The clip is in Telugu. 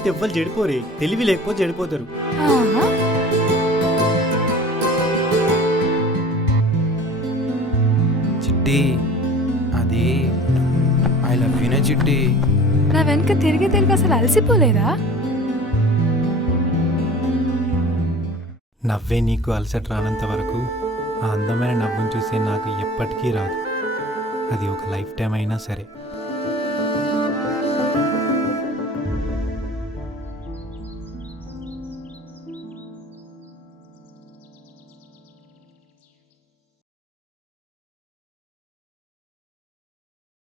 తాగితే ఎవ్వరు చెడిపోరే, తెలివి లేకపోతే చెడిపోతారు. ఆహా. చిట్టి అది ఐ లవ్ యూనే చిట్టి. నా వెనక తిరిగి తిరిగి అసలు అలసిపోలేదా? నవ్వే నీకు అలసట రానంత వరకు ఆ అందమైన నవ్వును చూసే నాకు ఎప్పటికీ రాదు. అది ఒక లైఫ్ టైం అయినా సరే.